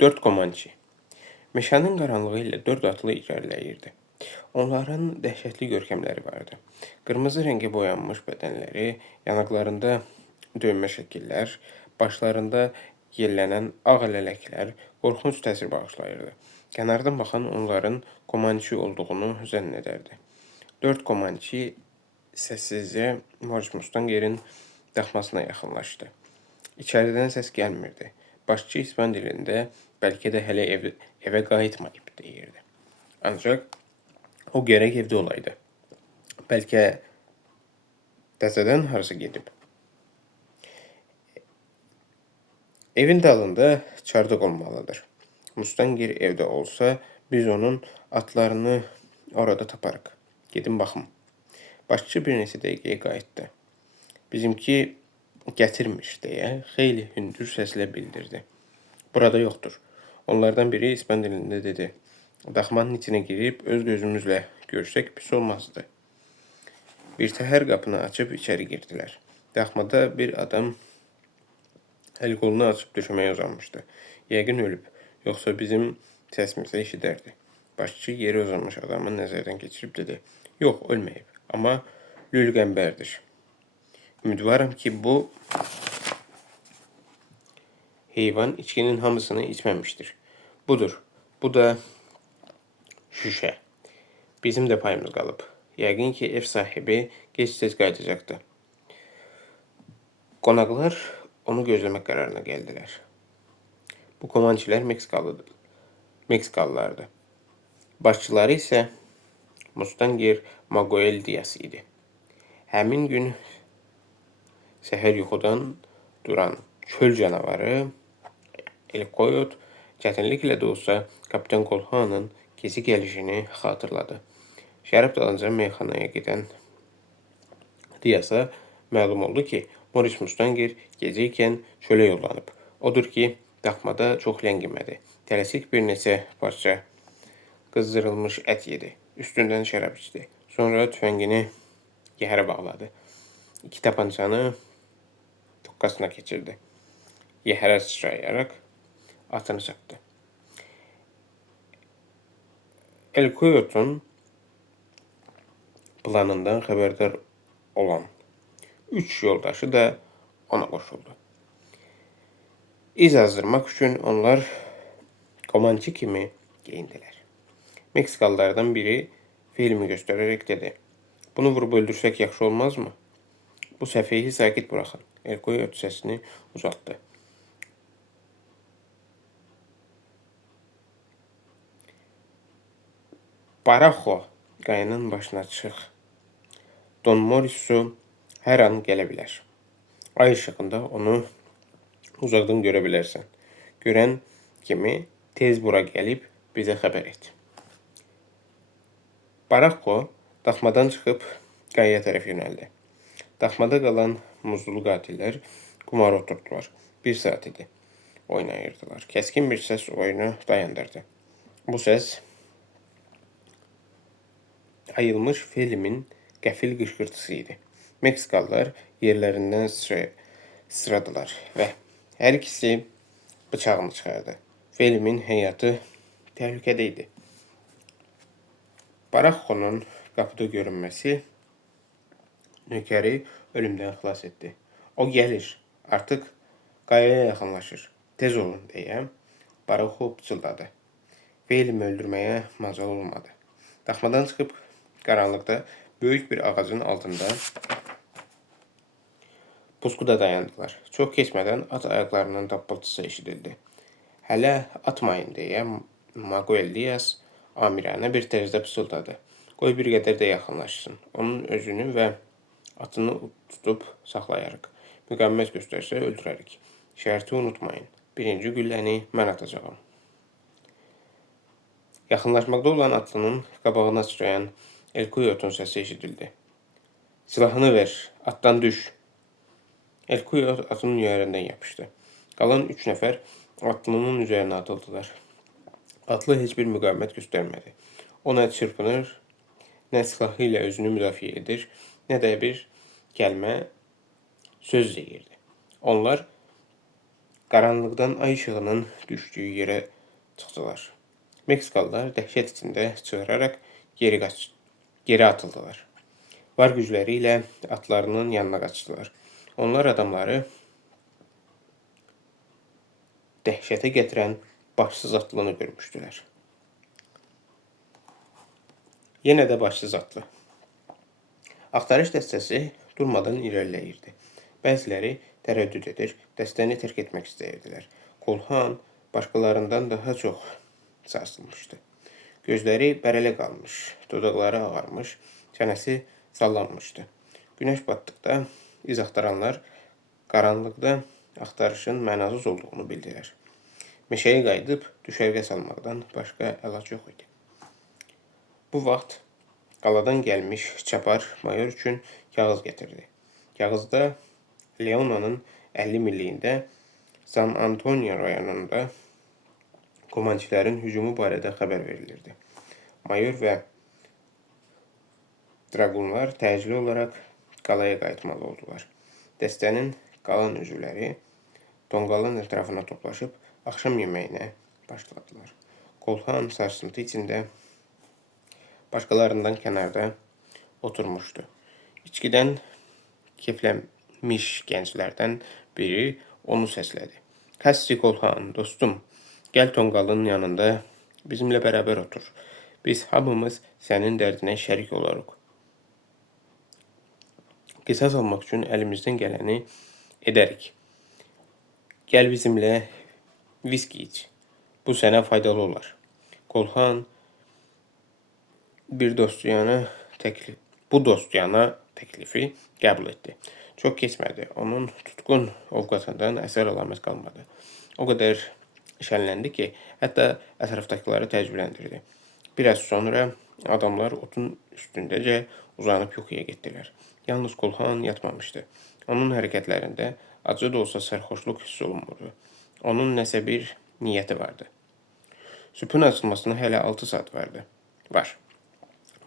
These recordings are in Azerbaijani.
Dörd Komançı. Meşənin qaranlığı ilə dörd atlı irəliləyirdi. Onların dəhşətli görkəmləri vardı. Qırmızı rəngə boyanmış bədənləri, yanaqlarında dönmə şəkillər, başlarında yellənən ağ lələklər qorxunc təsir bağışlayırdı. Kənardan baxan onların Komançı olduğunu zənn edərdi. Dörd Komançı səssizcə Morris Mustangerin daxmasına yaxınlaşdı. İçəridən səs gəlmirdi. Başçı İspan dilində bəlkə də hələ evə qayıtmayıb deyirdi. Ancaq o gərək evdə olaydı. Bəlkə təzədən harasa gedib. Evin dalında çardaq olmalıdır. Mustanger evdə olsa, biz onun atlarını orada taparıq. Gedin baxım. Başçı bir neçə dəqiqəyə qayıtdı. Bizimki gətirmiş deyə xeyli hündür səslə bildirdi. Burada yoxdur. Onlardan biri İspan dilində dedi. Daxmanın içinə girib öz gözümüzlə görsək pis olmazdı. Bir təhər qapını açıb içəri girdilər. Daxmada bir adam əl-qolunu açıb döşəməyə uzanmışdı. Yəqin ölüb, yoxsa bizim səsimizi eşidərdi. Başçı yeri uzanmış adamı nəzərdən keçirib dedi. Yox, ölməyib, amma lül-qəmbərdir. Ümidvaram ki, bu heyvan içkinin hamısını içməmişdir. Budur, bu da şüşə. Bizim də payımız qalıb. Yəqin ki, ev sahibi gec-tez qayıdacaqdı. Qonaqlar onu gözləmək qərarına gəldilər. Bu Komançilər Meksikalılardı. Başçıları isə Mustanger Maguel Diaz idi. Həmin gün səhər yuxudan duran çöl canavarı El Coyote çətinliklə də olsa Kapitan Colhan'ın gezi gəlişini xatırladı. Şərab dalınca meyxanaya gedən Diaz'a məlum oldu ki, Morris Mustanger gecə ikən çölə yollanıb. Odur ki, daxmada çox ləngimədi. Tələsik bir neçə parça qızdırılmış ət yedi. Üstündən şərab içdi. Sonra tüfəngini yəhərə bağladı. İki tapançanı tokkasına keçirdi. Yəhərə sıçrayaraq atını çapdı. El Coyote'un planından xəbərdar olan 3 yoldaşı da ona qoşuldu. İz azdırmaq üçün onlar Komançı kimi geyindilər. Meksikalılardan biri filmi göstərərək dedi. Bunu vurub öldürsək yaxşı olmazmı? Bu səfehi sakit buraxın. El Coyote səsini uzatdı. Barajo qayanın başına çıx. Don Morrisu hər an gələ bilər. Ay işığında onu uzaqdan görə bilərsən. Görən kimi tez bura gəlib bizə xəbər et. Barajo daxmadan çıxıb qayaya tərəf yönəldi. Daxmada qalan muzlu qatillər qumara oturdular. 1 saat idi. Oynayırdılar. Kəskin bir səs oyunu dayandırdı. Bu səs ayılmış filmin qəfil qışqırtısı idi. Meksikalılar yerlərindən sıradılar və hər ikisi bıçağını çıxardı. Filmin həyatı təhlükədə idi. Barajonun qapıda görünməsi nökəri ölümdən xilas etdi. O gəlir, artıq qayaya yaxınlaşır. Tez olun deyə Barajo pıçıldadı. Filmi öldürməyə macal olmadı. Daxmadan çıxıb qaranlıqda böyük bir ağacın altında puskuda dayandılar. Çox keçmədən at ayaqlarının tappıltısı eşidildi. Hələ atmayın deyə Maguel Diaz amiranə bir tərzdə pısıldadı. Qoy bir qədər də yaxınlaşsın. Onun özünü və atını tutub saxlayarıq. Müqəmmət göstərsə öldürərik. Şərti unutmayın. Birinci gülləni mən atacağam. Yaxınlaşmaqda olan atlının qabağına sıçrayan El Coyote'un səsi eşidildi. Silahını ver, atdan düş. El Coyote atının yüyərindən yapışdı. Qalan 3 nəfər atlının üzərinə atıldılar. Atlı heç bir müqavimət göstərmədi. O nə çırpınır, nə silahı ilə özünü müdafiə edir, nə də bir kəlmə söz deyirdi. Onlar Qaranlıqdan ay işığının düşdüyü yerə çıxdılar. Meksikalılar dəhşət içində çığıraraq geri atıldılar. Var gücləri ilə atlarının yanına qaçdılar. Onlar adamları dəhşətə gətirən başsız atlını görmüşdülər. Yenə də başsız atlı. Axtarış dəstəsi durmadan irəliləyirdi. Bəziləri tərəddüd edir, dəstəni tərk etmək istəyirdilər. Kolhan başqalarından daha çox sarsılmışdı. Gözləri bərələ qalmış, dodaqları ağarmış, çənəsi sallanmışdı. Günəş batdıqda iz axtaranlar qaranlıqda axtarışın mənasız olduğunu bildilər. Meşəyə qayıdıb düşərgə salmaqdan başqa əlac yox idi. Bu vaxt qaladan gəlmiş çapar mayor üçün kağız gətirdi. Kağızda Leona'nın 50 milliyində San Antonio rayonunda Komançilərin hücumu barədə xəbər verilirdi. Mayor və dragunlar təcili olaraq qalaya qayıtmalı oldular. Dəstənin qalan üzvləri tonqalın ətrafına toplaşıb axşam yeməyinə başladılar. Kolhan sarsıntı içində başqalarından kənarda oturmuşdu. İçkidən keflənmiş gənclərdən biri onu səslədi. Kassi Kolhan, dostum, gəl tonqalın yanında bizimlə bərabər otur. Biz hamımız sənin dərdinə şərik olarıq. Qisas almaq üçün əlimizdən gələni edərik. Gəl bizimlə viski iç. Bu sənə faydalı olar. Kolhan bu dostuyana təklifi qəbul etdi. Çox keçmədi. Onun tutqun ovqatından əsər əlamət qalmadı. O qədər şənləndi ki, hətta ətrafdakıları təəccübləndirdi. Biraz sonra adamlar otun üstündəcə uzanıb yuxuya getdilər. Yalnız Kolhan yatmamışdı. Onun hərəkətlərində acı da olsa sərxoşluq hiss olunmurdu. Onun nəsə bir niyyəti vardı. Sübhün açılmasına hələ 6 saat var.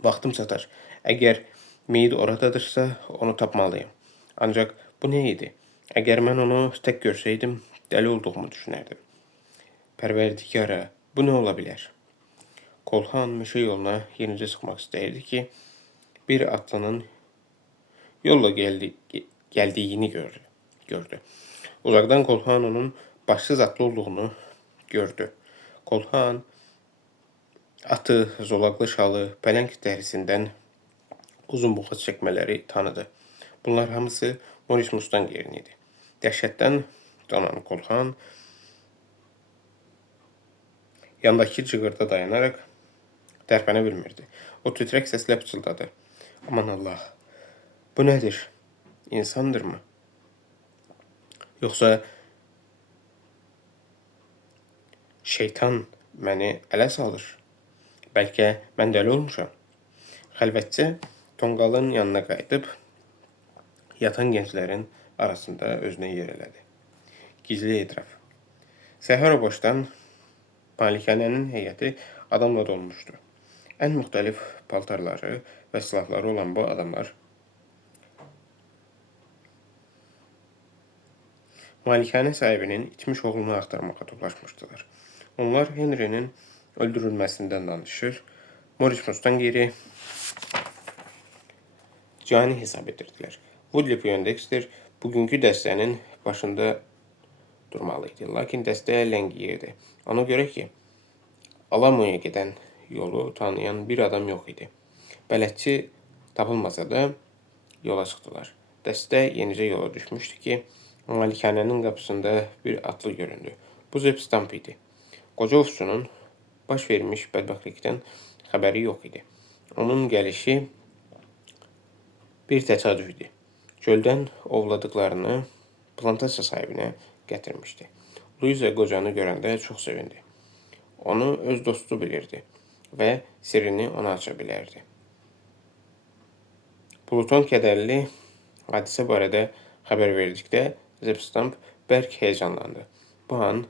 Vaxtım çatar. Əgər meyid oradadırsa, onu tapmalıyım. Ancaq bu nə idi? Əgər mən onu tək görsəydim, dəli olduğumu düşünərdim. Pərvərdigara, bu nə ola bilər? Kolhan meşə yoluna yenicə çıxmaq istəyirdi ki, bir atlının yolla gəldiyini gördü. Uzaqdan Kolhan onun başsız atlı olduğunu gördü. Kolhan atı, zolaqlı şalı, pələng dərisindən uzun buxac çəkmələri tanıdı. Bunlar hamısı Morris Mustang'in idi. Dəhşətdən donan Kolhan yandakı cığırda dayanaraq tərpənə bilmirdi. O titrək səslə pıçıldadı. Aman Allah, bu nədir? İnsandırmı? Yoxsa şeytan məni ələ salır? Bəlkə mən dəli olmuşam. Xəlvətcə tonqalın yanına qayıdıb, yatan gənclərin arasında özünə yer elədi. Gizli etiraf. Səhər o boşdan malikanənin heyəti adamla dolmuşdu. Ən müxtəlif paltarları və silahları olan bu adamlar malikanə sahibinin itmiş oğlunu axtarmağa toplaşmışdılar. Onlar Henry'nin öldürülməsindən danışır, Morris Mustang'i cani hesab edirdilər. Woodley Poindexter bugünkü dəstənin başında durmalıydı, lakin dəstə ləngiyirdi. Ona görə ki, Alamoya gedən yolu tanıyan bir adam yox idi. Bələdçi tapılmasa da yola çıxdılar. Dəstə yenicə yola düşmüşdü ki, malikanənin qapısında bir atlı göründü. Bu Zeb Stump idi. Qoca ovçunun baş vermiş bədbəxtlikdən xəbəri yox idi. Onun gəlişi bir təsadüf idi. Çöldən ovladıqlarını plantasiya sahibinə gətirmişdi. Luisa qocanı görəndə çox sevindi. Onu öz dostu bilirdi və sirrini ona aça bilərdi. Pluton kədərli hadisə barədə xəbər verdikdə Zeb Stump bərk heyecanlandı. Bu an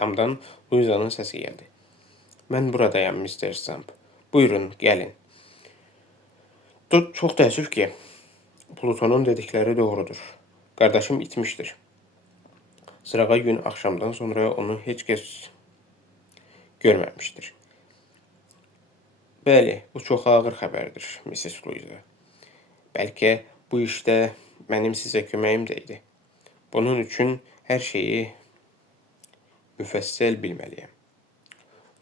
damdan Luisa'nın səsi gəldi. Mən buradayam, Mr. Stump. Buyurun, gəlin. Çox təəssüf ki, Plutonun dedikləri doğrudur. Qardaşım itmişdir. Sırağa gün axşamdan sonra onu heç kəs görməmişdir. Bəli, bu çox ağır xəbərdir, Mrs. Louisa. Bəlkə bu işdə mənim sizə köməyim də idi. Bunun üçün hər şeyi müfəssəl bilməliyəm.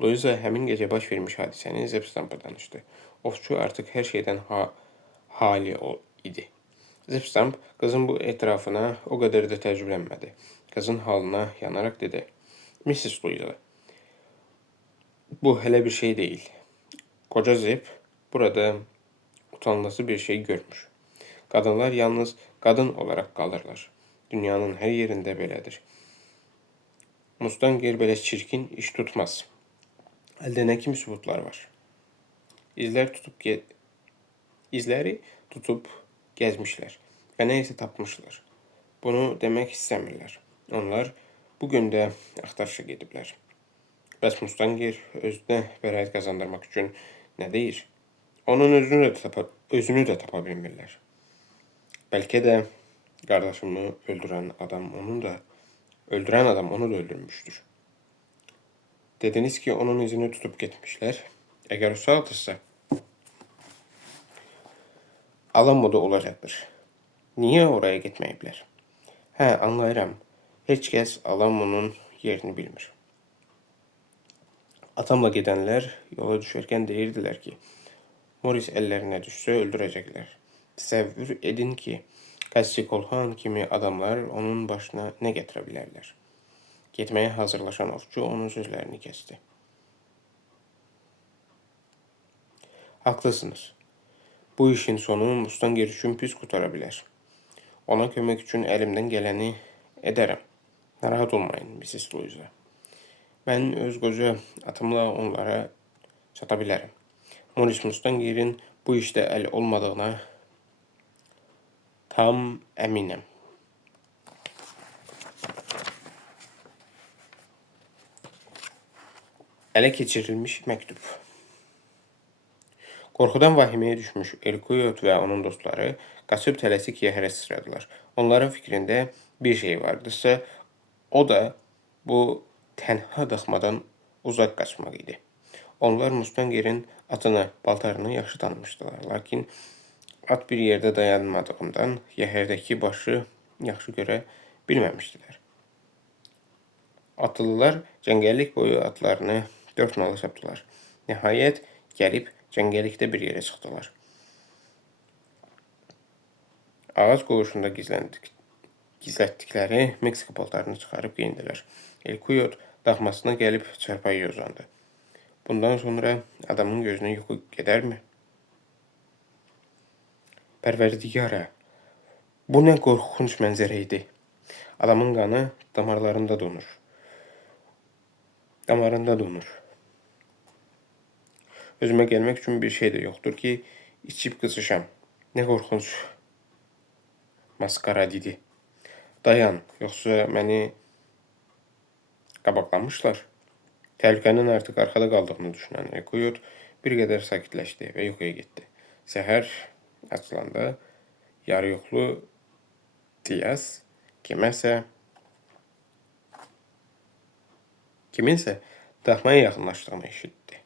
Louisa həmin gecə baş vermiş hadisəni Zepstampa danışdı. Ovçu artıq hər şeydən hali idi. Zepstamp qızın bu etirafına o qədər də təəccüblənmədi. Qızın halına yanaraq dedi: Mrs. Louisa, bu hələ bir şey deyil. Qoca Zep burada utanılası bir şey görmüş. Qadınlar yalnız qadın olaraq qalırlar. Dünyanın hər yerində belədir. Mustanger belə çirkin iş tutmaz. Əldə nə kimi sübutlar var? İzləri tutub gəzmişlər və nə isə tapmışlar. Bunu demək istəmirlər. Onlar bugün də axtarışa gediblər. Bəs Mustanger özünə bəraət qazandırmaq üçün nə deyir? Onun özünü də tapa bilmirlər. Bəlkə də qardaşımı öldürən adam onu da öldürmüşdür. Dediniz ki, onun izini tutub getmişlər. Əgər o sağdırsa, Alamoda olacaqdır. Niyə oraya getməyiblər? Hə, anlayıram. Heç kəs Alamonun yerini bilmir. Atamla gedənlər yola düşərkən deyirdilər ki, Morris əllərinə düşsə öldürəcəklər. Təsəvvür edin ki, Kassi Kolhan kimi adamlar onun başına nə gətirə bilərlər? Getməyə hazırlaşan ovçu onun sözlərini kəsdi. Haqlısınız. Bu işin sonu Mustanger üçün pis qutara bilər. Ona kömək üçün əlimdən gələni edərəm. Narahat olmayın, Mrs. Louisa. Mən öz qoca atımla onlara çata bilərəm. Morris Mustanger'in bu işdə əl olmadığına tam əminəm. Ələ keçirilmiş məktub. Qorxudan vahiməyə düşmüş Elkuyot və onun dostları qaçıb tələsik yəhərə sıçradılar. Onların fikrində bir şey vardısa, o da bu tənha daxmadan uzaq qaçmaq idi. Onlar Mustanger'in atını, paltarını yaxşı tanımışdılar. Lakin at bir yerdə dayanmadığından yəhərdəki başı yaxşı görə bilməmişdilər. Atlılar cəngəllik boyu atlarını dörd nala sapdılar. Nəhayət gəlib cəngəllikdə bir yerə çıxdılar. Ağac qoğuşunda gizlətdikləri Meksika paltarını çıxarıb geyindilər. Elkuyot daxmasına gəlib çarpayıya uzandı. Bundan sonra adamın gözünə yuxu gedərmi? Pərverdigara, bu nə qorxunç mənzərə idi. Adamın qanı damarında donur. Özümə gəlmək üçün bir şey də yoxdur ki, içib qızışam. Nə qorxunç maskarad idi. Dayan, yoxsa məni qabaqlamışlar. Təhlükənin artıq arxada qaldığını düşünən Elkuyot bir qədər sakitləşdi və yuxuya getdi. Səhər açılanda yarıyuxulu Diaz kiminsə daxmaya yaxınlaşdığını eşitdi.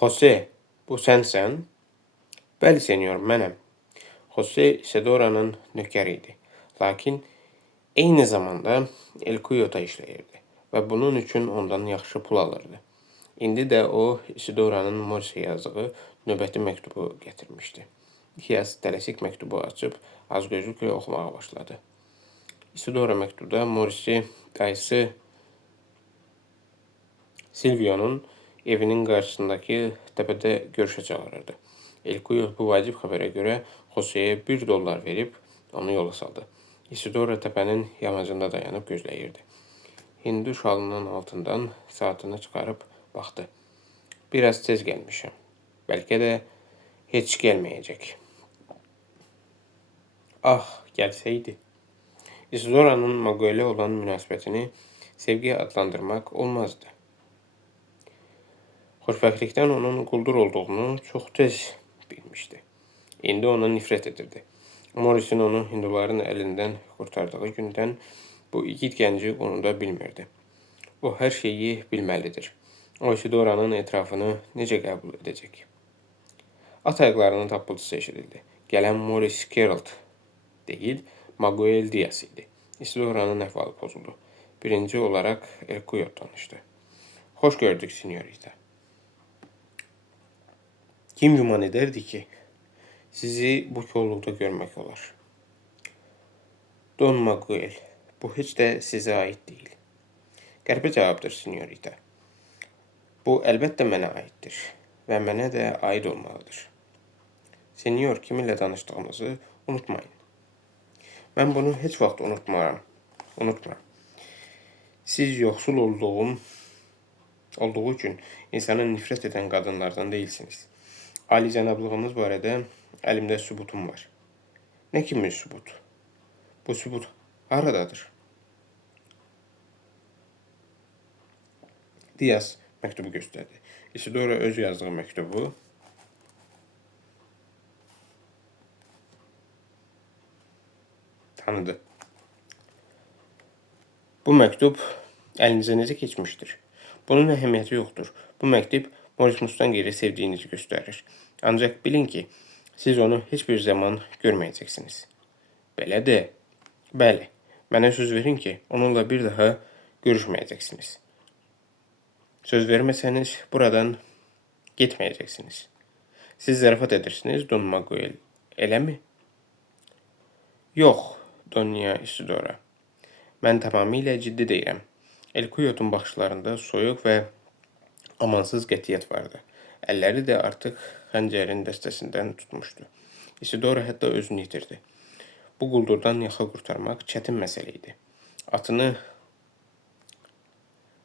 Jose, bu sənsən? Bəli, senyor, mənəm. Jose Isidora'nın nökəri idi. Lakin eyni zamanda Elkuyot'a işləyirdi və bunun üçün ondan yaxşı pul alırdı. İndi də o Isidora'nın Morris'e yazdığı növbəti məktubu gətirmişdi. Diaz tələsik məktubu açıb azgözlüklə oxumağa başladı. Isidora məktubda Morris'i dayısı Silvio'nun evinin qarşısındakı təpədə görüşə çağırırdı. Elkuyot bu vacib xəbərə görə Jose'yə $1 verib onu yola saldı. Isidora təpənin yamacında dayanıb gözləyirdi. Hindu şalının altından saatını çıxarıb baxdı. Biraz tez gəlmişəm. Bəlkə də heç gəlməyəcək. Ah, gəlsəydi. Isidora'nın Mago'yla olan münasibətini sevgiyə adlandırmaq olmazdı. Xoşbəxtlikdən onun quldur olduğunu çox tez bilmişdi. İndi ona nifrət edirdi. Morrisin onu hinduların əlindən qurtardığı gündən bu igid gənci unuda bilmirdi. O hər şeyi bilməlidir. O Isidoranın etirafını necə qəbul edəcək? At ayaqlarının tappıltısı eşidildi. Gələn Morris Gerald deyil, Maguel Diaz idi. Isidoranın əhvalı pozuldu. Birinci olaraq Elkuyot danışdı. Xoş gördük, sinyorita. Kim güman ederdi ki, sizi bu kolluqda görmək olar? Don Maguel, bu heç də sizə aid deyil. Qəribə cavabdır, sinyorita. Bu əlbəttə mənə aiddir və mənə də aid olmalıdır. Senyor, kiminlə danışdığımızı unutmayın. Mən bunu heç vaxt unutmuram. Siz yoxsul olduğu üçün insana nifrət edən qadınlardan deyilsiniz. Alicənablığınız barədə əlimdə sübutum var. Nə kimi sübut? Bu sübut haradadır? Diaz məktubu göstərdi. Isidora öz yazdığı məktubu tanıdı. Bu məktub əlinizə necə keçmişdir? Bunun əhəmiyyəti yoxdur. Bu məktub Morris Mustangeri sevdiyinizi göstərir. Ancaq bilin ki, siz onu heç bir zaman görməyəcəksiniz. Belə də, bəli, mənə söz verin ki, onunla bir daha görüşməyəcəksiniz. Söz verməsəniz, buradan getməyəcəksiniz. Siz zarafat edirsiniz, Don Maguel, eləmi? Yox, Donya Isidora. Mən tamamilə ciddi deyirəm. Elkuyotun baxışlarında soyuq və amansız qətiyyət vardı. Əlləri də artıq xəncərin dəstəsindən tutmuşdu. Isidora hətta özünü itirdi. Bu quldurdan yaxa qurtarmaq çətin məsələ idi. Atını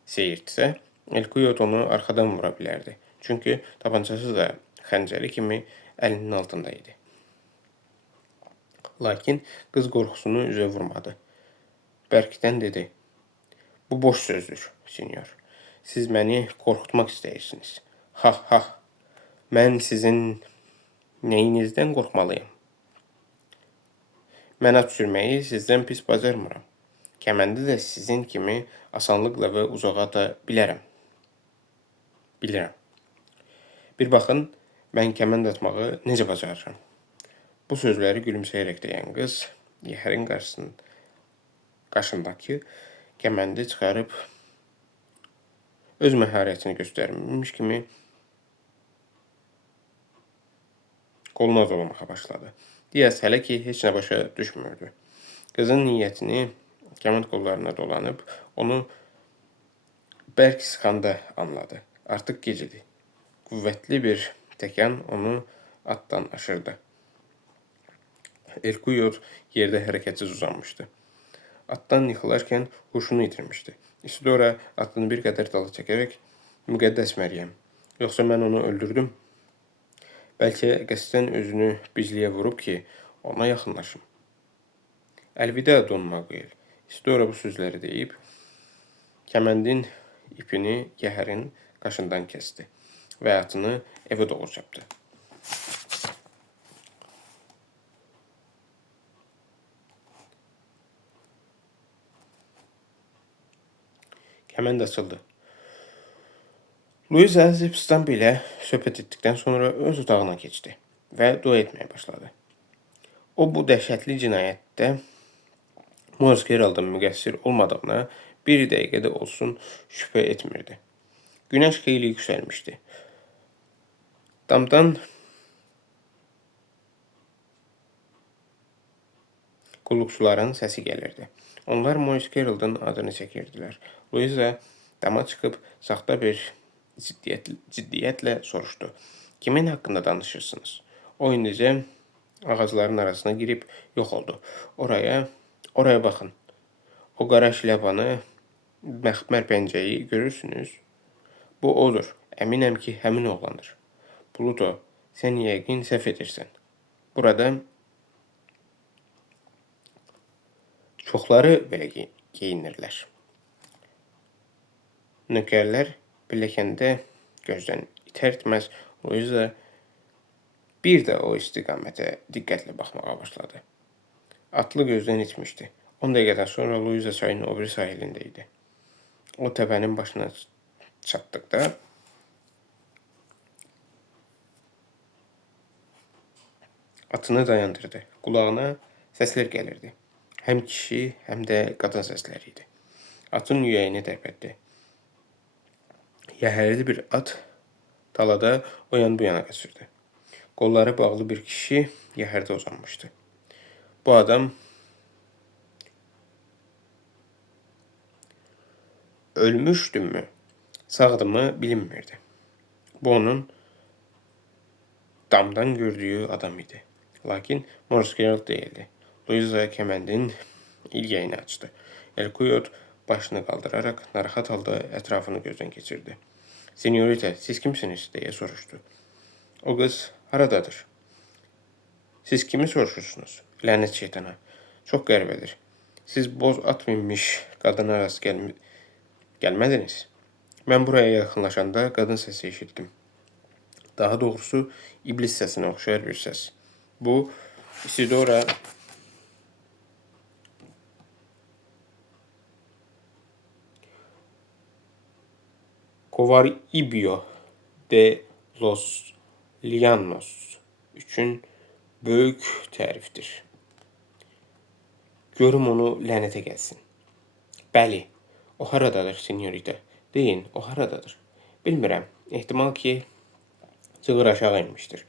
seyirtsə, Elkuyot onu arxadan vura bilərdi. Çünki tapancası da xəncəri kimi əlinin altında idi. Lakin qız qorxusunu üzə vurmadı. Bərkdən dedi. Bu boş sözdür, sinyor. Siz məni qorxutmaq istəyirsiniz. Ha. Mən sizin nəyinizdən qorxmalıyım? Mən at sürməyi sizdən pis bacarmıram. Kəməndi də sizin kimi asanlıqla və uzağa da bilirəm. Bir baxın, mən kəmənd atmağı necə bacarıram? Bu sözləri gülümsəyərək deyən qız, yəhərin qaşındakı kəməndi çıxarıb öz məharətini göstərmiş kimi qoluna dolamağa başladı. Diaz hələ ki, heç nə başa düşmürdü. Qızın niyyətini kəmənd qollarına dolanıb, onu bərk sıxanda anladı. Artıq gec idi. Qüvvətli bir təkan onu atdan aşırdı. Elkuyot yerdə hərəkətsiz uzanmışdı. Atdan yıxılarkən huşunu itirmişdi. Isidora atını bir qədər dala çəkərək, müqəddəs Məryəm, yoxsa mən onu öldürdüm? Bəlkə qəsdən özünü bizliyə vurub ki, ona yaxınlaşım. Əlvida, Don Maguel. Isidora bu sözləri deyib, kəməndin ipini yəhərin qaşından kəsdi və atını evə doğru çapdı. Kəmənd açıldı. Luisa Zipstamp ilə söhbət etdikdən sonra öz otağına keçdi və dua etməyə başladı. O, bu dəhşətli cinayətdə Morris Geraldın müqəssir olmadığına bir dəqiqə də olsun şübhə etmirdi. Günəş xeyli yüksəlmişdi. Damdan qulluqçuların səsi gəlirdi. Onlar Morris Geraldın adını çəkirdilər. Luisa dama çıxıb saxta bir ciddiyyətlə soruşdu. Kimin haqqında danışırsınız? O indicə ağacların arasına girib yox oldu. Oraya baxın. O qara şləpanı, məxmər pəncəyi görürsünüz? Bu odur. Əminəm ki, həmin oğlandır. Pluto, sən yəqin səhv edirsən. Burada çoxları belə geyinirlər. Nökərlər pilləkəndə gözdən itər-itməz Luisa bir də o istiqamətə diqqətlə baxmağa başladı. Atlı gözdən itmişdi. 10 dəqiqədən sonra Luiza çayın o biri sahilində idi. O təpənin başına çatdıqda atını dayandırdı. Qulağına səslər gəlirdi. Həm kişi, həm də qadın səsləri idi. Atın yüyəyini tərpətdi. Yəhərli bir at talada o yan bu yana qaçırdı. Qolları bağlı bir kişi yəhərdə uzanmışdı. Bu adam ölmüşdümü, sağdımı bilinmirdi. Bu onun damdan gördüyü adam idi. Lakin Morris Gerald değildi. Luiza kəməndin ilgəyini açdı. Elkuyot başını qaldırarak narahat halda ətrafını gözdən keçirdi. Senyorita, siz kimsiniz? Deyə soruşdu. O qız haradadır? Siz kimi soruşursunuz? Lənət şeytana. Çox qəribədir. Siz boz at minmiş qadına rast gəlmədiniz. Mən buraya yaxınlaşanda qadın səsi eşitdim. Daha doğrusu iblis səsinə oxşayar bir səs. Bu Isidora Covarrubias de los Llanos üçün böyük tərifdir. Görüm onu lənətə gəlsin. Bəli, o haradadır, senyorita? Deyin, o haradadır? Bilmirəm, ehtimal ki, cığır aşağı inmişdir.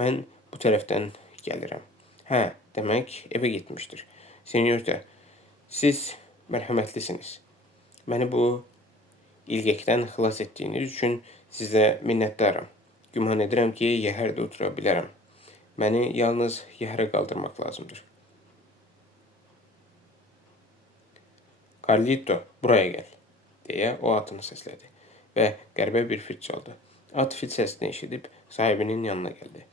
Mən bu tərəfdən gəlirəm. Hə, demək, evə getmişdir. Senyorita, siz mərhəmətlisiniz. Məni bu ilgəkdən xilas etdiyiniz üçün sizə minnətdaram. Güman edirəm ki, yəhərdə otura bilərəm. Məni yalnız yəhərə qaldırmaq lazımdır. Carlito, buraya gəl, deyə o atını səslədi və qəribə bir fit çaldı. At fit səsini eşidib sahibinin yanına gəldi.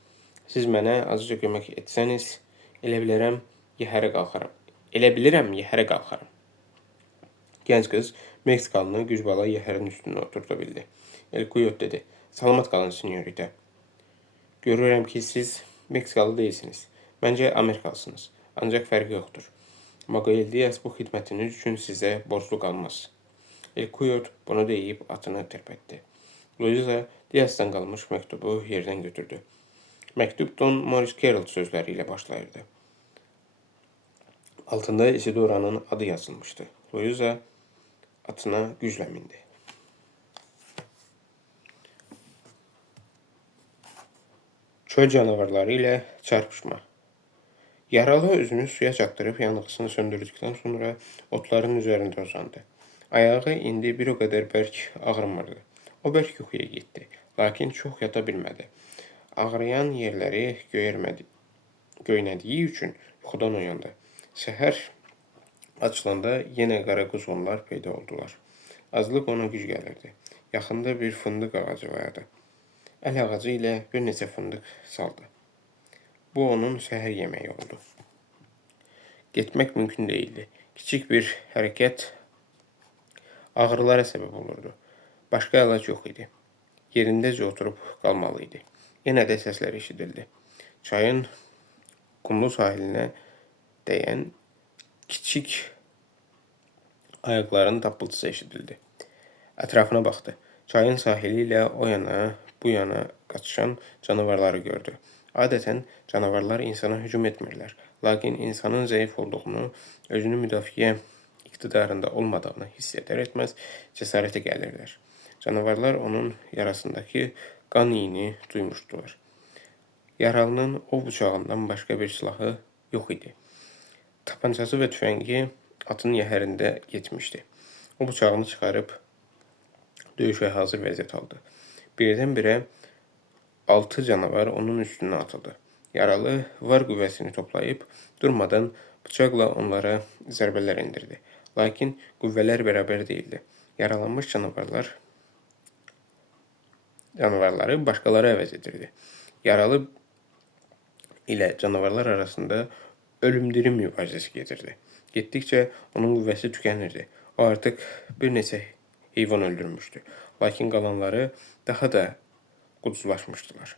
Siz mənə azca kömək etsəniz, elə bilirəm yəhərə qalxaram. Gənc qız Meksikalını güzbala yəhərin üstünə oturda bildi. Elkuyot dedi, salamat qalın, senyorita. Görürəm ki, siz Meksikalı değilsiniz. Məncə Amerikalısınız. Ancaq fərqi yoxdur. Miguel Diaz bu xidmətiniz üçün sizə borclu qalmaz. Elkuyot bunu deyib atını tərpətdi. Luiza Diaz'dan qalmış məktubu yerdən götürdü. Məktub Don Morris Gerald sözləri ilə başlayırdı. Altında Isidora'nın adı yazılmışdı. Luiza atına güclə mindi. Çöl canavarları ilə çarpışma. Yaralı özünü suya çaktırıp yanıqısını söndürdükten sonra otların üzerinde uzandı. Ayağı indi bir o kadar bərk ağrımırdı. O bərk yuxuya getdi, lakin çox yata bilmədi. Ağrıyan yerləri göynədiyi üçün yuxudan oyandı. Səhər açılanda yenə qara quzğunlar peyda oldular. Azlıq ona güc gəlirdi. Yaxında bir fındıq ağacı vardı. Əl ağacı ilə bir neçə fındıq saldı. Bu onun səhər yeməyi oldu. Getmək mümkün değildi. Kiçik bir hərəkət ağrılara səbəb olurdu. Başqa əlac yox idi. Yerindəcə oturub qalmalıydı. Yenə də səslər eşidildi. Çayın qumlu sahilinə dəyən kiçik ayaqların tappıltısı eşidildi. Ətrafına baxdı. Çayın sahili ilə o yana, bu yana qaçışan canavarları gördü. Adətən canavarlar insana hücum etmirlər. Lakin insanın zəif olduğunu, özünü müdafiə iqtidarında olmadığını hiss edər-etməz cəsarətə gəlirlər. Canavarlar onun yarasındakı qan iyini duymuşdular. Yaralının o bıçağından başqa bir silahı yox idi. Tapancası və tüfəngi atın yəhərində getmişdi. O bıçağını çıxarıb döyüşə hazır vəziyyət aldı. Birdən-birə 6 canavar onun üstünə atıldı. Yaralı var qüvvəsini toplayıb durmadan bıçaqla onlara zərbələr indirdi. Lakin qüvvələr bərabər değildi. Yaralanmış canavarları başqaları əvəz edirdi. Yaralı ilə canavarlar arasında ölüm-dirim mübarizəsi gedirdi. Getdikcə onun qüvvəsi tükənirdi. O artıq bir neçə heyvan öldürmüşdü. Lakin qalanları daha da qudsuzlaşmışdılar.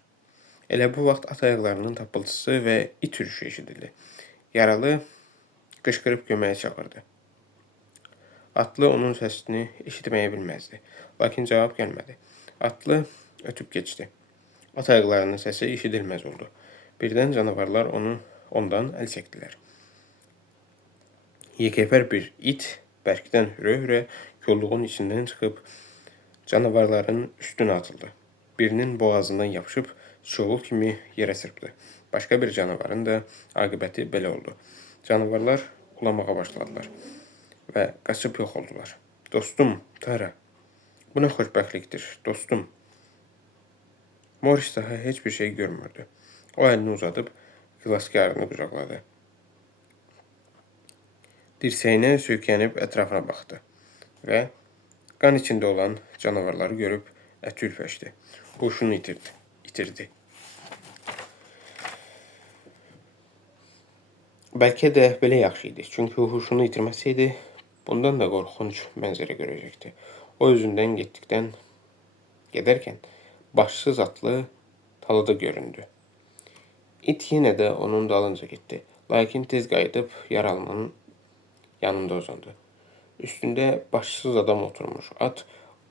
Elə bu vaxt at ayaqlarının tappıltısı və it ürüşü eşidildi. Yaralı qışqırıb köməyə çağırdı. Atlı onun səsini eşitməyə bilməzdi, lakin cavab gəlmədi. Atlı ötüb keçdi. At ayaqlarının səsi eşidilməz oldu. Birdən canavarlar ondan əl çəkdilər. Yekəpər bir it bərkdən hürə-hürə kolluğun içindən çıxıb canavarların üstünə atıldı. Birinin boğazından yapışıb şoğul kimi yerə sırpdı. Başqa bir canavarın da aqibəti belə oldu. Canavarlar ulamağa başladılar və qaçıb yox oldular. Dostum, Tara, bu nə xoşbəxtlikdir, dostum. Morris daha heç bir şey görmürdü. O əlini uzadıb xilaskarını qucaqladı. Dirsəyinə söykənib ətrafına baxdı və qan içində olan canavarları görüb əti ürpəşdi. Huşunu itirdi. Bəlkə də belə yaxşı idi, çünki huşunu itirməsəydi, bundan da qorxunc mənzərə görəcəkdi. O özündən gedərkən başsız atlı talada göründü. İt yenə də onun dalınca getdi, lakin tez qayıdıb yaralının yanında uzandı. Üstündə başsız adam oturmuş. At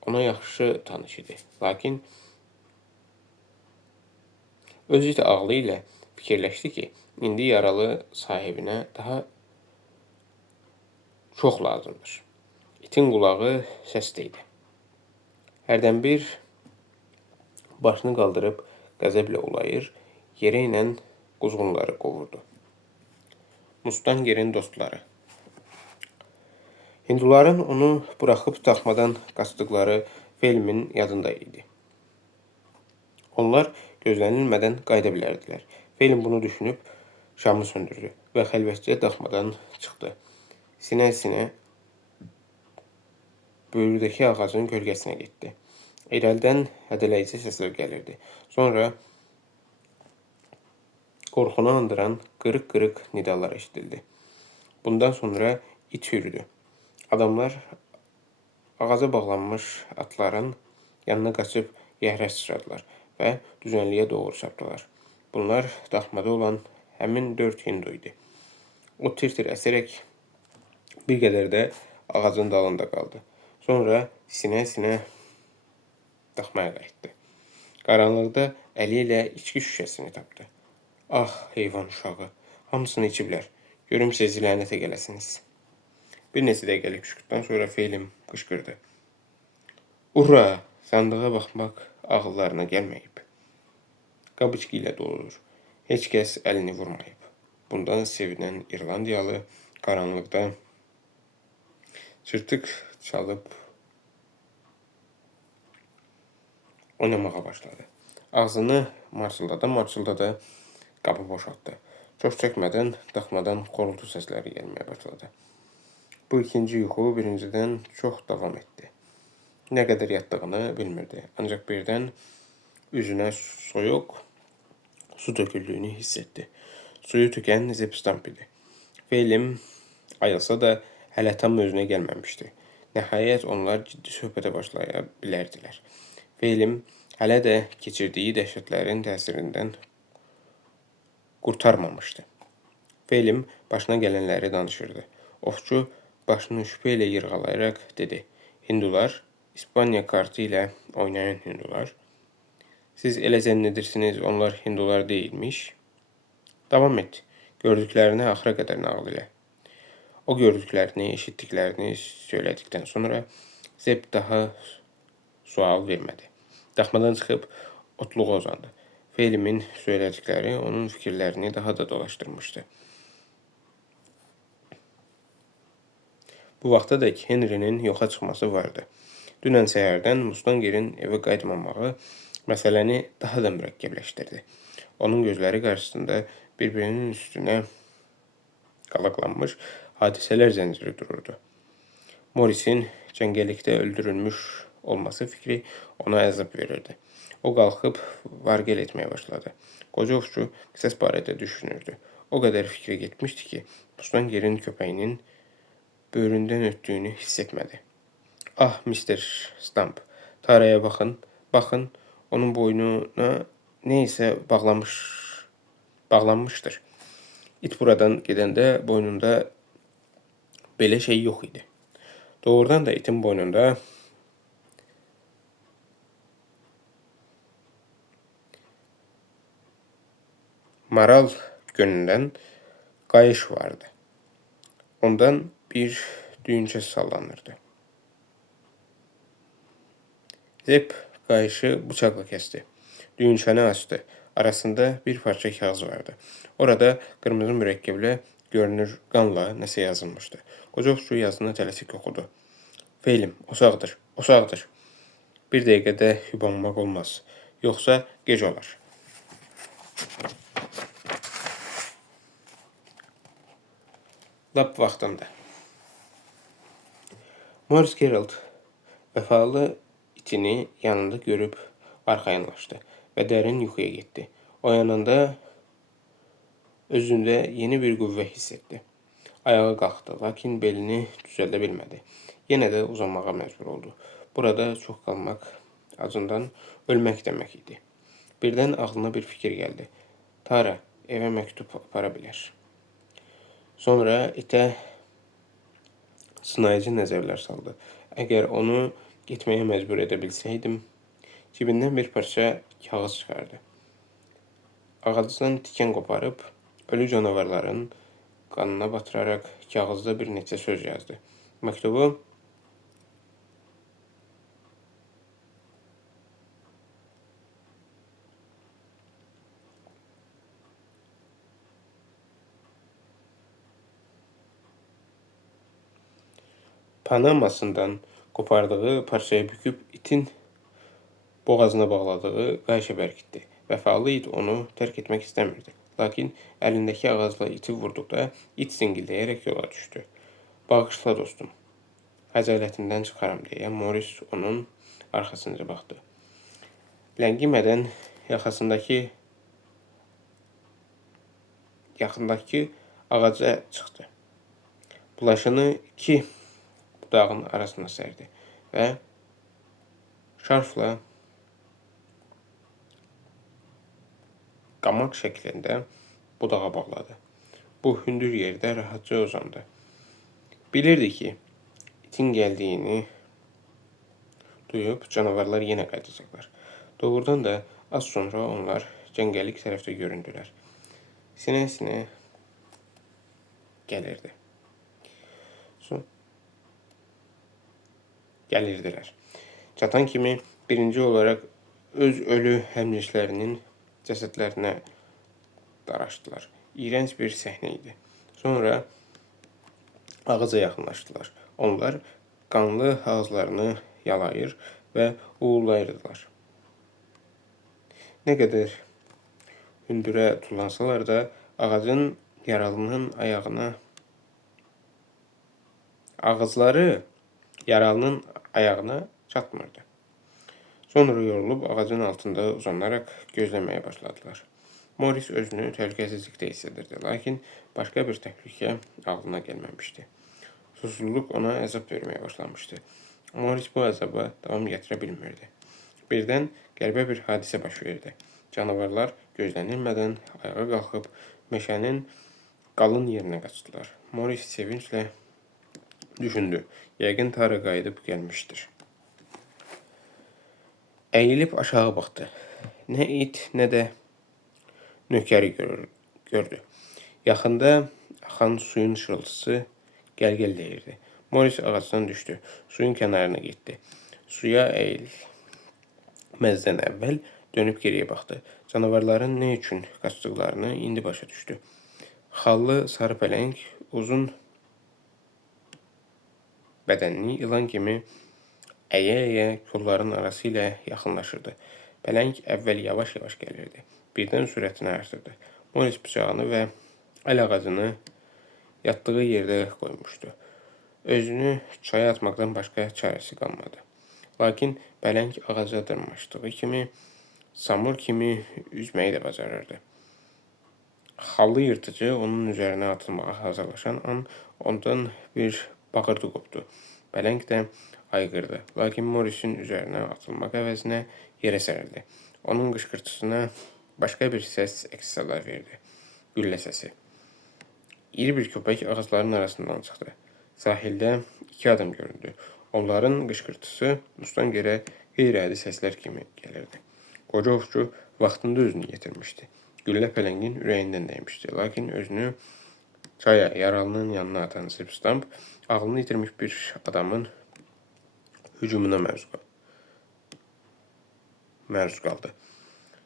ona yaxşı tanış idi, lakin özü də ağlı ilə fikirləşdi ki, indi yaralı sahibinə daha çox lazımdır. İtin qulağı səsdə idi. Hərdən bir başını qaldırıb qəzəblə ulayır, yerə ilə quzğunları qovurdu. Mustangerin dostları. Hinduların onu buraxıb daxmadan qaçdıqları filmin yadında idi. Onlar gözlənilmədən qayıda bilərdilər. Film bunu düşünüb şamı söndürdü və xəlvətcə daxmadan çıxdı. Sinə-sinə böyrüdəki ağacın kölgəsinə getdi. İrəldən hədələyici səslər gəlirdi. Sonra qorxunu andıran qırıq-qırıq nidalar eşidildi. Bundan sonra it yürüdü. Adamlar ağaca bağlanmış atların yanına qaçıb yəhrə sıçradılar və düzənliyə doğru çapdılar. Bunlar daxmada olan həmin 4 hindu idi. O tir-tir əsərək bir qədər də ağacın dalında qaldı. Sonra sinə-sinə daxmaya qayıtdı. Qaranlıqda əli ilə içki şüşəsini tapdı. Ah, heyvan uşağı, hamısını içiblər. Görüm siz lənətə gələsiniz. Bir neçə dəqiqəlik sükutdan sonra Felim qışqırdı. Ura! Sandığa baxmaq ağıllarına gəlməyib. Qab içki ilə doludur. Heç kəs əlini vurmayıb. Bundan sevinən İrlandiyalı qaranlıqda çırtıq çalıb oynamağa başladı. Ağzını marçıldada qabı boşaltdı. Çox çəkmədən daxmadan xorultu səsləri gəlməyə başladı. Bu ikinci yuxu birincidən çox davam etdi. Nə qədər yatdığını bilmirdi. Ancaq birdən üzünə soyuq su töküldüyünü hiss etdi. Suyu tükən Zip Stump idi. Felim ayılsa da hələ tam özünə gəlməmişdi. Nəhayət onlar ciddi söhbətə başlaya bilərdilər. Felim hələ də keçirdiyi dəhşətlərin təsirindən qurtarmamışdı. Felim başına gələnləri danışırdı. Ovçu başını şübhə ilə yırğalayaraq dedi. Hindular, İspaniya kartı ilə oynayan hindular. Siz elə zənn edirsiniz, onlar hindular deyilmiş. Davam et. Gördüklərini axıra qədər nağıl elə. O gördüklərini, eşitdiklərini söylədikdən sonra Zeb daha sual vermədi. Daxmadan çıxıb otluğa uzandı. Felimin söylədikləri onun fikirlərini daha da dolaşdırmışdı. Bu vaxta dək Henry'nin yoxa çıxması vardı. Dünən səhərdən Mustangerin evə qayıtmamağı məsələni daha da mürəkkəbləşdirdi. Onun gözləri qarşısında bir-birinin üstünə qalaqlanmış hadisələr zənciri dururdu. Morrisin cəngəllikdə öldürülmüş olması fikri ona əzab verirdi. O qalxıb var-gəl etməyə başladı. Qoca ovçu qisas barədə düşünürdü. O qədər fikri getmişdi ki, Mustangerin köpəyinin böyründən ötdüyünü hiss etmədi. Ah, Mr. Stump, Taraya baxın, onun boynuna neysə bağlanmışdır. İt buradan gedəndə boynunda Belə şey yox idi. Doğrudan da itin boynunda maral gönündən qayış vardı. Ondan bir düyünçə sallanırdı. Zep qayışı bıçaqla kəsdi. Düyünçəni açdı. Arasında bir parça kağız vardı. Orada qırmızı mürəkkəblə görünür qanla nəsə yazılmışdı. Qoca oxçu yazını tələsik oxudu. Feylim, o sağdır, o sağdır. Bir dəqiqədə yubanmaq olmaz. Yoxsa gec olar. Lap vaxtında. Morris Gerald vəfalı itini yanında görüb arxayınlaşdı və dərin yuxuya getdi. Oyananda özündə yeni bir qüvvə hiss etdi. Ayağa qalxdı, lakin belini düzəldə bilmədi. Yenə də uzanmağa məcbur oldu. Burada çox qalmaq acından ölmək demək idi. Birdən ağlına bir fikir gəldi. Tara evə məktub apara bilər. Sonra itə sınayıcı nəzərlər saldı. Əgər onu getməyə məcbur edə bilsəydim, cibindən bir parça kağız çıxardı. Ağacdan tikan qoparıb, ölü canavarların qanına batıraraq kağızda bir neçə söz yazdı. Məktubu panamasından qopardığı parçaya büküb itin boğazına bağladığı qayışa bərkitdi. Vəfalı it onu tərk etmək istəmirdi. Lakin əlindəki ağacla iti vurduqda it zingildəyərək yola düşdü. Bağışla dostum, xəcalətindən çıxaram deyə Morris onun arxasınca baxdı. Ləngimədən yaxındakı ağaca çıxdı. Bulaşını iki budağın arasına sərdi və şarfla qamaq şəklində budağa bağladı. Bu hündür yerdə rahatca uzandı. Bilirdi ki, itin gəldiyini duyub canavarlar yenə qayıdacaqlar. Doğrudan da az sonra onlar cəngəllik tərəfdə göründülər. Sinə-sinə gəlirdilər. Çatan kimi birinci olaraq öz ölü həmleşlərinin cəsədlərinə daraşdılar. İyrənc bir səhnə idi. Sonra ağaca yaxınlaşdılar. Onlar qanlı ağızlarını yalayır və uğurlayırdılar. Nə qədər hündürə tullansalar da ağacın ağızları yaralının ayağına çatmırdı. Sonra yorulub ağacın altında uzanaraq gözləməyə başladılar. Morris özünü təhlükəsizlikdə hiss edirdi, lakin başqa bir təhlükə ağlına gəlməmişdi. Susuzluq ona əzab verməyə başlamışdı. Morris bu əzaba davam gətirə bilmirdi. Birdən qəribə bir hadisə baş verdi. Canavarlar gözlənilmədən ayağa qalxıb meşənin qalın yerinə qaçdılar. Morris sevinclə düşündü. Yəqin Tara qayıdıb gəlmişdir. Əyilib aşağı baxdı. Nə it, nə də nökəri gördü. Yaxında axan suyun şırıltısı gəlgəlləyirdi. Morris ağacdan düşdü. Suyun kənarına getdi. Suya əyilməzdən əvvəl dönüb geriyə baxdı. Canavarların nə üçün qaçdıqlarını indi başa düşdü. Xallı sarı pələng uzun bədənli ilan kimi əyə-əyə kolların arası ilə yaxınlaşırdı. Pələng əvvəl yavaş-yavaş gəlirdi. Birdən sürətini artırdı. Morris bıçağını və əl ağacını yatdığı yerdə qoymuşdu. Özünü çaya atmaqdan başqa çarəsi qalmadı. Lakin pələng ağaca dırmaşdığı kimi, samur kimi üzməyi də bacarırdı. Xallı yırtıcı onun üzərinə atılmağa hazırlaşan an ondan bir bağırtı qopdu. Pələng də ayqırdı, lakin Morrisin üzərinə atılmaq əvəzinə yerə sərildi. Onun qışqırtısına başqa bir səs əks-səda verdi. Güllə səsi. İri bir köpək ağacların arasından çıxdı. Sahildə iki adam göründü. Onların qışqırtısı Mustangera qeyri-adi səslər kimi gəlirdi. Qoca ovçu vaxtında özünü yetirmişdi. Güllə pələngin ürəyindən dəymişdi. Lakin özünü çaya yaralının yanına atan Zip Stump ağlını itirmiş bir adamın hücumuna məruz qaldı.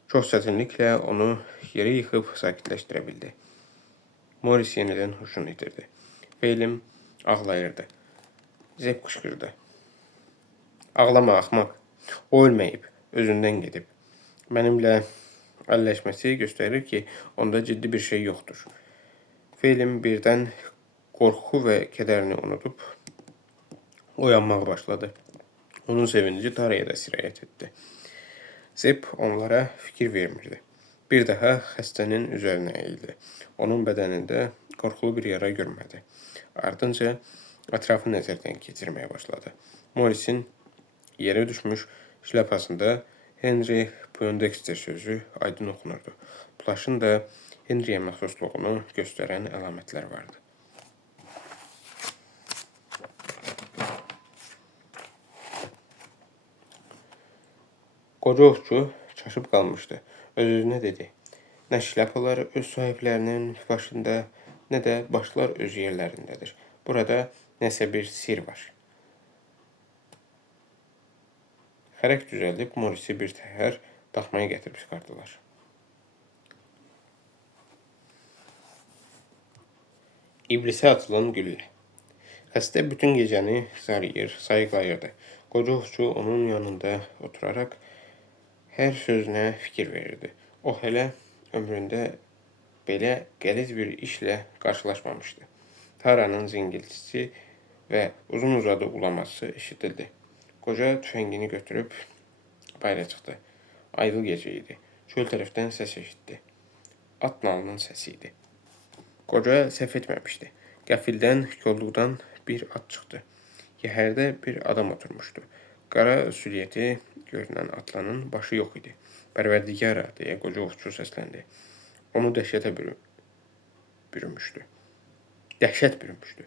Çox çətinliklə onu yerə yıxıb sakitləşdirə bildi. Morris yenidən huşunu itirdi. Felim ağlayırdı. Zep qışqırdı. Ağlama axmaq. O ölməyib, özündən gedib. Mənimlə əlləşməsi göstərir ki, onda ciddi bir şey yoxdur. Felim birdən qorxu və kədərini unudub oyanmağa başladı. Onun sevinci Taraya da sirayət etdi. Zep onlara fikir vermirdi. Bir daha xəstənin üzərinə əyildi. Onun bədənində qorxulu bir yara görmədi. Ardınca ətrafı nəzərdən keçirməyə başladı. Morrisin yerə düşmüş şləpasında Henry Poindexter sözü aydın oxunurdu. Plaşın da Henry'yə məxsusluğunu göstərən əlamətlər vardı. Qoca ovçu çaşıb qalmışdı. Öz-özünə dedi. Nə şləpalar öz sahiblərinin başında, nə də başlar öz yerlərindədir. Burada nəsə bir sir var. Xərək düzəldib Morrisi bir təhər daxmaya gətirib çıxardılar. İblisə atılan güllə. Xəstə bütün gecəni zarıyır, sayıqlayırdı. Qoca ovçu onun yanında oturaraq hər sözünə fikir verirdi. O hələ ömründə belə qəliz bir işlə qarşılaşmamışdı. Taranın zingiltisi və uzun-uzadı ulaması eşidildi. Qoca tüfəngini götürüb bayra çıxdı. Aylı gecə idi. Çöl tərəfdən səs eşitdi. At nalının səsi idi. Qoca səhv etməmişdi. Qəfildən kolluqdan bir at çıxdı. Yəhərdə bir adam oturmuşdu. Qara sülyeti görünən atlanın başı yox idi. Pərverdigara, deyə qoca ovçu səsləndi. Onu dəhşət bürümüşdü.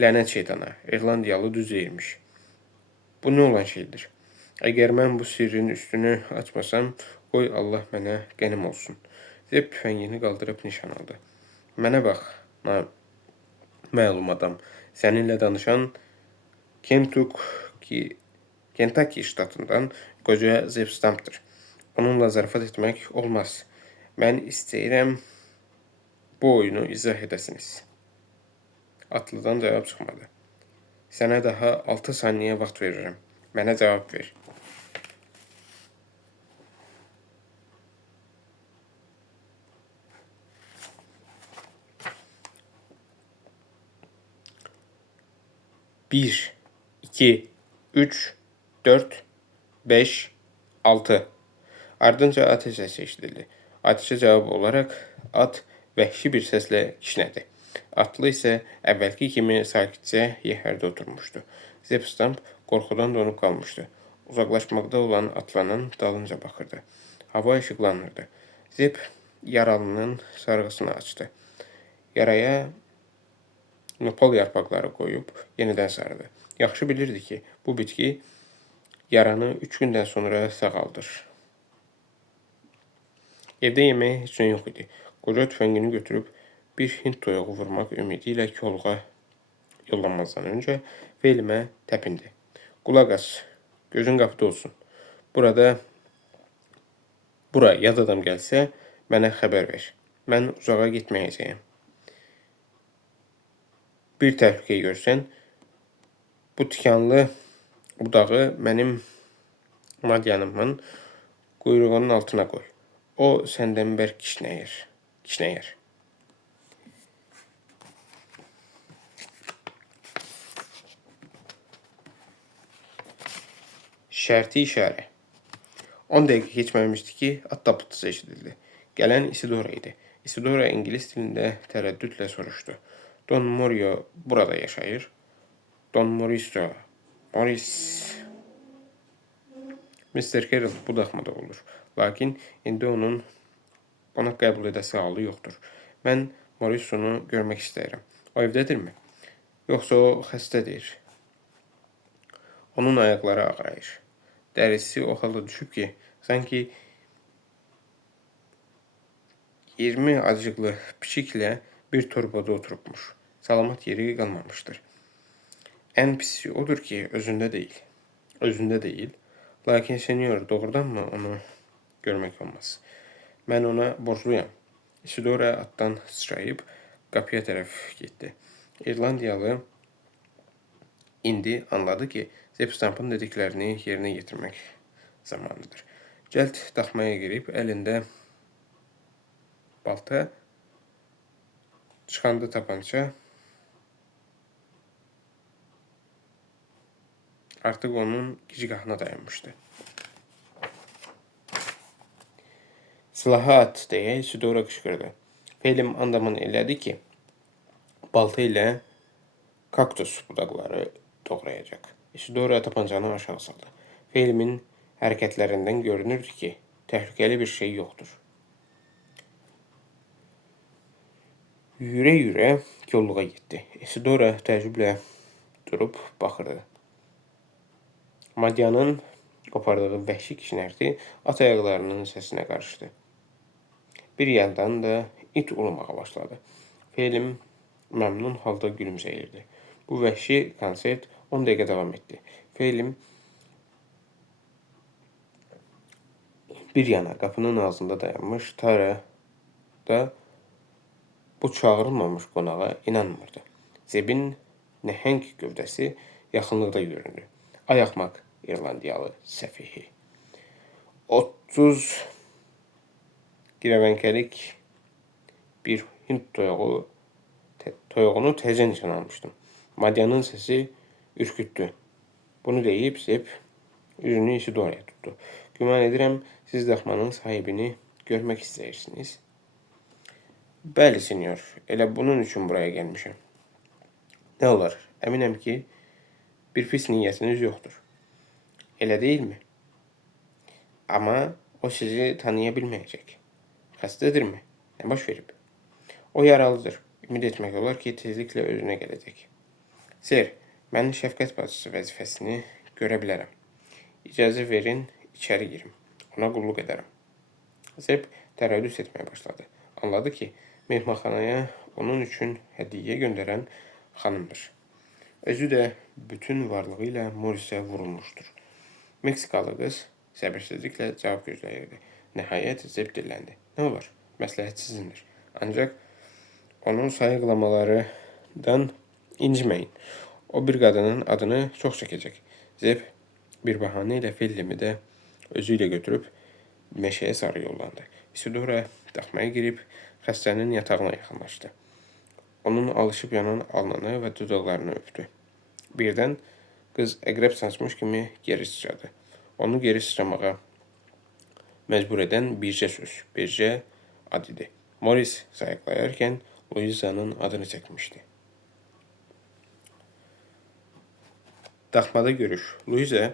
Lənət şeytana, İrlandiyalı düz deyirmiş. Bu nə olan şeydir? Əgər mən bu sirrin üstünü açmasam, qoy Allah mənə qənim olsun. Zep tüfəngini qaldırıb nişan aldı. Mənə bax, məlum adam, səninlə danışan Kentucky ştatından qoca Zep Stump'dır. Onunla zarafat etmək olmaz. Mən istəyirəm bu oyunu izah edəsiniz. Atlıdan cavab çıxmadı. Sənə daha 6 saniyə vaxt verirəm. Mənə cavab ver. Bir, 2, 3, 4, 5, 6. Ardınca atəş səsi eşidildi. Atəşə cavab olaraq at vəhşi bir səslə kişnədi. Atlı isə əvvəlki kimi sakitcə yəhərdə oturmuşdu. Zep Stump qorxudan donub qalmışdı. Uzaqlaşmaqda olan atlanın dalınca baxırdı. Hava işıqlanırdı. Zep yaralının sarğısını açdı. Yaraya nopal yarpaqları qoyub yenidən sarıdı. Yaxşı bilirdi ki, bu bitki yaranı 3 gündən sonra sağaldır. Evdə yeməyə heç nə yox idi. Qoca tüfəngini götürüb bir Hind toyuğu vurmaq ümidi ilə kolğa yollanmazdan öncə Felimə təpindi. Qulaq as, gözün qapıda olsun. Bura yad adam gəlsə, mənə xəbər ver. Mən uzağa getməyəcəyəm. Bir təhlükə görsən, bu tikanlı budağı mənim madyanımın quyruğunun altına qoy. O səndən bərk kişnəyər. Şərti işarə. 10 dəqiqə keçməmişdi ki, at tapıltısı eşidildi. Gələn Isidora idi. Isidora İngilis dilində tərəddüdlə soruşdu. Don Morio burada yaşayır. Don Morris. Mr. Carroll bu daxmada olur. Lakin indi onun qonaq qəbul edəsi halı yoxdur. Mən Morrisonu görmək istəyirəm. O evdədirmi? Yoxsa o xəstədir. Onun ayaqları ağrıyır. Dərisi o halda düşüb ki, sanki 20 acıqlı pişiklə bir torbada oturubmuş. Salamat yeri qalmamışdır. Ən pisi odur ki, özündə deyil. Lakin senyor, doğrudanmı onu görmək olmaz. Mən ona borcluyam. Isidora atdan sıçrayıb qapıya tərəf getdi. İrlandiyalı indi anladı ki, Zepstampın dediklərini yerinə yetirmək zamanıdır. Cəld daxmaya girib əlində balta, çıxanda tapança, artıq onun gicgahına dayanmışdı. Silahı at deyə Isidora qışqırdı. Felim andaman elədi ki, balta ilə kaktus budaqları doğrayacaq. Isidora tapancanı aşağı saldı. Felimin hərəkətlərindən görünürdü ki, təhlükəli bir şey yoxdur. Yürə-yürə kolluğa getdi. Isidora təəccüblə durub baxırdı. Madyanın qopardığı vəhşi kişnərti at ayaqlarının səsinə qarışdı. Bir yandan da it ulumağa başladı. Felim məmnun halda gülümsəyirdi. Bu vəhşi konsert 10 dəqiqə davam etdi. Felim bir yana qapının ağzında dayanmış, Tara da bu çağırılmamış qonağa inanmırdı. Zebin nəhəng gövdəsi yaxınlıqda göründü. Ay axmaq İrlandiyalı səfihi. 30 girəvənkəlik bir Hind toyuğunu təzə nişan almışdım. Madyanın səsi ürkütdü. Bunu deyib Zeb üzünü Isidoraya tutdu. Güman edirəm, siz daxmanın sahibini görmək istəyirsiniz. Bəli, senyor, elə bunun üçün buraya gəlmişəm. Nə olar, əminəm ki, bir pis niyyətiniz yoxdur. Elə deyilmi? Amma o sizi tanıya bilməyəcək. Xəstədirmi? Nə baş verib? O yaralıdır. Ümid etmək olar ki, tezliklə özünə gələcək. Ser, mən şəfqət bacısı vəzifəsini görə bilərəm. İcazə verin, içəri girim. Ona qulluq edərəm. Zeb tərəddüd etməyə başladı. Anladı ki, mehmanxanaya onun üçün hədiyyə göndərən xanımdır. Özü də bütün varlığı ilə Morisə vurulmuşdur. Meksikalı qız səbirsizliklə cavab gözləyirdi. Nəhayət Zeb dilləndi. Nə olar? Məsləhət sizindir. Ancaq onun sayıqlamalarından inciməyin. O bir qadının adını çox çəkəcək. Zeb bir bəhanə ilə Fellimi də özü ilə götürüb meşəyə sarı yollandı. Isidora daxmaya girib xəstənin yatağına yaxınlaşdı. Onun alışıb yanan alnını və dodaqlarını öpdü. Birdən qız əqrəb sancmış kimi geri sıçradı. Onu geri sıçramağa məcbur edən bircə söz, bircə ad idi. Morris sayıqlayarkən Luizanın adını çəkmişdi. Daxmada görüş. Luiza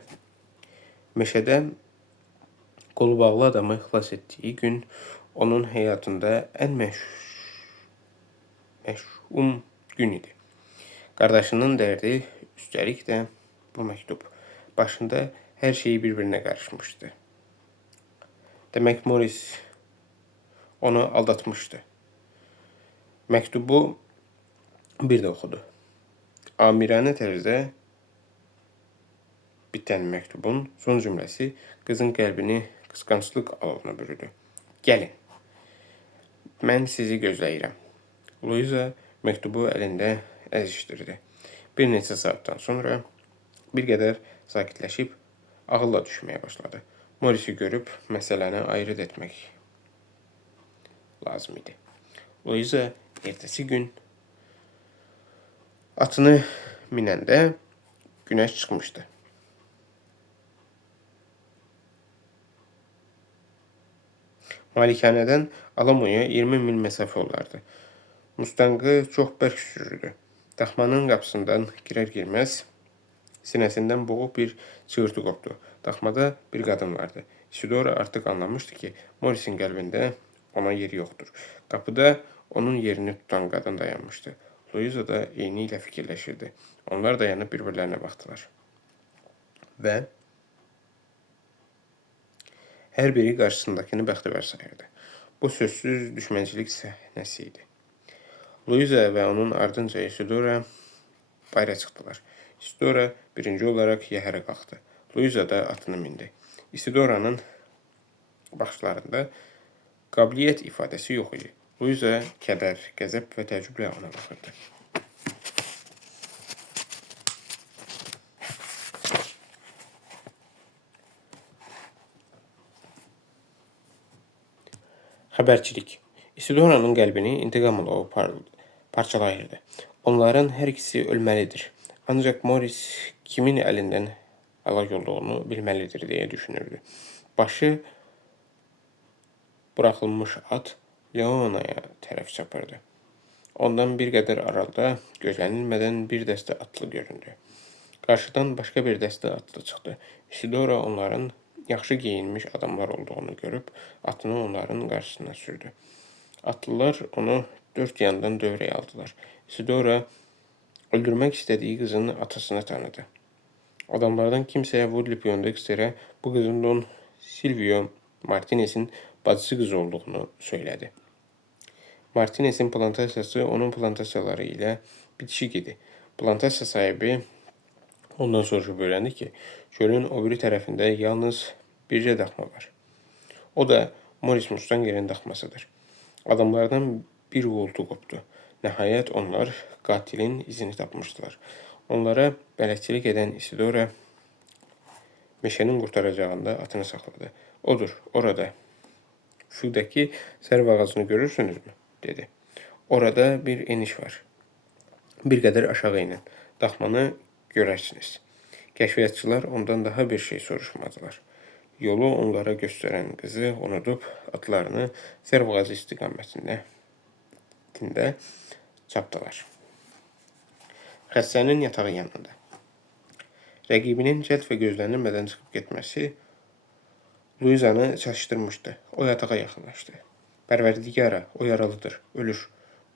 meşədə qolu bağlı adamı xilas etdiyi gün onun həyatında ən məşhum gün idi. Qardaşının dərdi, üstəlik də bu məktub. Başında hər şeyi bir-birinə qarışmışdı. Demək, Morris onu aldatmışdı. Məktubu bir də oxudu. Amiranə tərzdə bitən məktubun son cümləsi qızın qəlbini qısqanclıq alovuna bürüdü. Gəlin, mən sizi gözləyirəm. Luiza məktubu əlində əzişdirdi. Bir neçə saatdan sonra bir qədər sakitləşib ağılla düşməyə başladı. Morisi görüb məsələni ayırt etmək lazım idi. Luiza ertəsi gün atını minəndə günəş çıxmışdı. Malikanədən Alamoya 20 mil məsafə olardı. Mustangı çox bərk sürürdü. Daxmanın qapısından girər-girməz sinəsindən boğuq bir çığırtı qopdu. Daxmada bir qadın vardı. Isidora artıq anlamışdı ki, Morrisin qəlbində ona yeri yoxdur. Qapıda onun yerini tutan qadın dayanmışdı. Louisa da eyni ilə fikirləşirdi. Onlar dayanıb bir-birlərinə baxdılar. Və hər biri qarşısındakını bəxtəvər sayırdı. Bu sözsüz düşmənçilik səhnəsi idi. Louisa və onun ardınca Isidora bayra çıxdılar. Isidora birinci olaraq yəhərə qalxdı. Louisa da atını mindi. Isidoranın baxışlarında qabiliyyət ifadəsi yox idi. Louisa kədər, qəzəb və təəccüblə ona baxırdı. Xəbərçilik. Isidoranın qəlbini intiqam alovu parçalayırdı. Onların hər ikisi ölməlidir. Ancaq Morris kimin əlindən həlak olduğunu bilməlidir deyə düşünürdü. Başı buraxılmış at Leonaya tərəf çapırdı. Ondan bir qədər aralıda gözlənilmədən bir dəstə atlı göründü. Qarşıdan başqa bir dəstə atlı çıxdı. Isidora onların yaxşı geyinmiş adamlar olduğunu görüb, atını onların qarşısına sürdü. Atlılar onu dörd yandan dövrəyə aldılar. Isidora öldürmək istədiyi qızın atasını tanıdı. Adamlardan kimsəyə Woodley Poindexterə bu qızın Don Silvio Martinez'in bacısı qızı olduğunu söylədi. Martinez'in plantasiyası onun plantasiyaları ilə bitişik idi. Plantasiya sahibi ondan soruşub öyrəndi ki, çölün o biri tərəfində yalnız bircə daxma var. O da Morris Mustanger'in daxmasıdır. Adamlardan bir uğultu qopdu. Nəhayət onlar qatilin izini tapmışdılar. Onlara bələdçilik edən Isidora meşənin qurtaracağında atını saxladı. Odur, orada. Şuradakı sərv ağacını görürsünüzmü? Dedi. Orada bir eniş var. Bir qədər aşağı inin. Daxmanı görərsiniz. Kəşfiyyatçılar ondan daha bir şey soruşmadılar. Yolu onlara göstərən qızı unudub atlarını sərv ağacı istiqamətində çapdılar. Xəstənin yatağı yanında. Rəqibinin cəld və gözlənilmədən çıxıb getməsi Louisa'nı çaşdırmışdı. O yatağa yaxınlaşdı. Pərverdigara, o yaralıdır, ölür.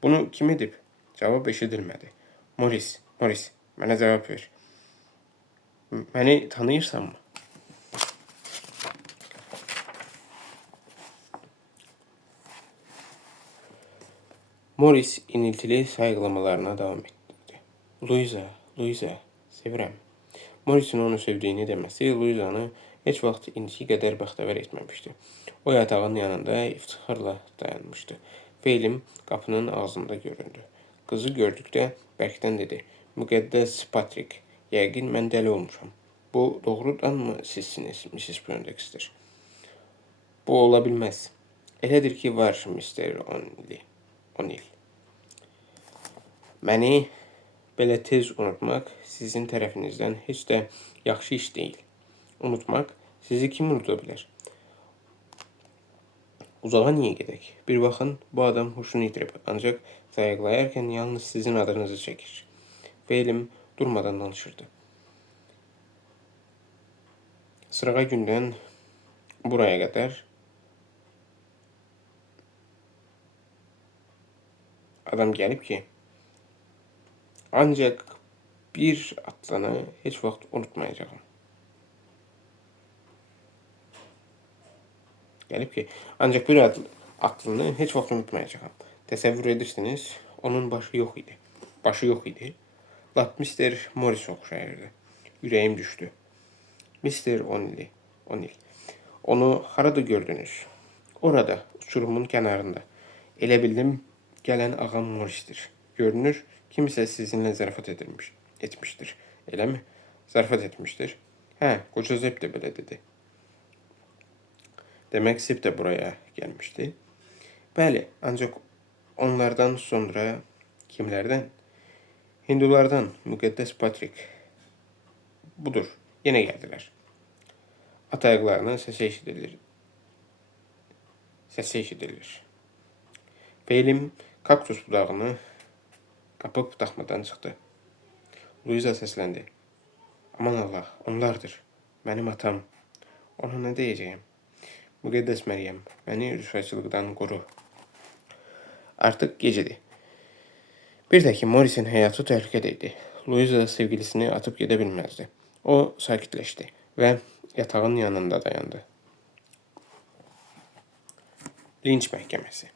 Bunu kim edib? Cavab eşidilmədi. Morris, mənə cavab ver. Məni tanıyırsanmı? Morris iniltili sayıqlamalarına davam etdi. Louisa, sevirəm. Morris'in onu sevdiyini deməsi Louisa'nı heç vaxt indiki qədər bəxtəvər etməmişdi. O yatağın yanında iftixarla dayanmışdı. Feylim qapının ağzında göründü. Qızı gördükdə bərkdən dedi. Müqəddəs Patrik, yəqin mən dəli olmuşam. Bu doğrudanmı sizsiniz, Mrs. Poindexter? Bu ola bilməz. Elədir ki, var, Mr. O'Neill. Məni belə tez unutmaq sizin tərəfinizdən heç də yaxşı iş deyil. Unutmaq sizi kim unuda bilər? Uzağa niyə gedək? Bir baxın, bu adam huşunu itirib, ancaq sayıqlayarkən yalnız sizin adınızı çəkir. Feylim durmadan danışırdı. Sırağa gündən buraya qədər adam gəlib ki, ancaq bir atlını heç vaxt unutmayacağım. Gəlib ki, ancaq bir atlını heç vaxt unutmayacağım. Təsəvvür edirsiniz, onun başı yox idi. Başı yox idi. Lap Mr. Morris oxşayırdı. Ürəyim düşdü. Mr. O'Neill. Onu harada gördünüz? Orada, uçurumun kənarında. Elə bildim, gələn ağam Morris'tir. Görünür, kimsə sizinlə zarafat etmişdir. Eləmi? Zarafat etmişdir. Hə, qoca Zeb də belə dedi. Demək, Zeb də buraya gəlmişdi. Bəli, ancaq onlardan sonra kimlərdən? Hindulardan, müqəddəs Patrik. Budur, yenə gəldilər. At ayaqlarının səsi eşidilir. Feylim kaktus budağını qapıb daxmadan çıxdı. Louisa səsləndi. Aman Allah, onlardır. Mənim atam. Ona nə deyəcəyim? Müqəddəs Məryəm, məni rüsvayçılıqdan qoru. Artıq gecədir. Bir də ki, Morrisin həyatı təhlükədə idi. Louisa sevgilisini atıb gedə bilməzdi. O sakitləşdi və yatağın yanında dayandı. Linç məhkəməsi.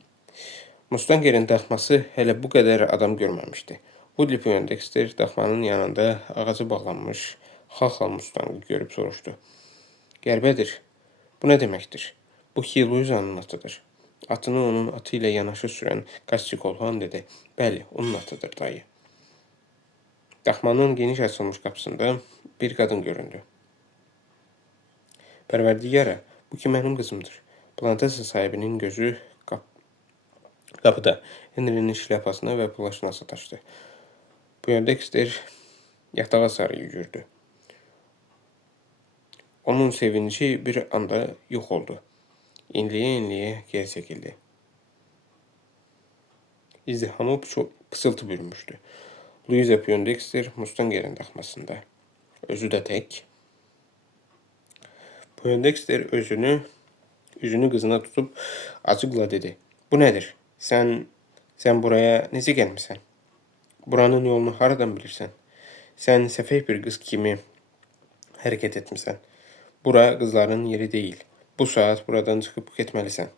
Mustangerin daxması hələ bu qədər adam görməmişdi. Woodley Poindexter daxmanın yanında ağacı bağlanmış xalxal Mustangı görüb soruşdu. Qərbədir. Bu nə deməkdir? Bu ki, Louisa'nın atıdır. Atını onun atı ilə yanaşı sürən Kassi Colhan dedi. Bəli, onun atıdır dayı. Daxmanın geniş açılmış qapısında bir qadın göründü. Pərverdigara, bu ki mənim qızımdır. Plantasiya sahibinin gözü qapıda Henry'nin şlyapasına və plaşına sataşdı. Poindexter yatağa sarı yüyürdü. Onun sevinci bir anda yox oldu. İnliyə geri çəkildi. İzdihamı pısıltı bürümüşdü. Louisa Poindexter Mustangerin daxmasında. Özü də tək. Poindexter üzünü qızına tutub acıqla dedi. Bu nədir? Sən buraya necə gəlmisən? Buranın yolunu haradan bilirsən? Sən səfeh bir qız kimi hərəkət etmisən. Bura qızların yeri deyil. Bu saat buradan çıxıb getməlisən.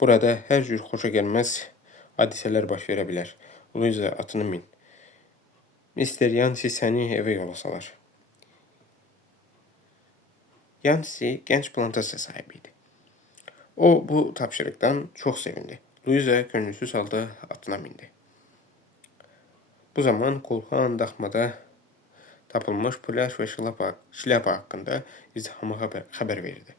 Burada hər cür xoşa gəlməz hadisələr baş verə bilər. Louisa, atını min. Mr. Yancy səni evə yola salar. Yancy gənc plantasiya sahibi idi. O bu tapşırıqdan çox sevindi. Louisa könülsüz halda atına mindi. Bu zaman Colhan daxmada tapılmış plyaj və şlyapa haqqında izdihama xəbər verirdi.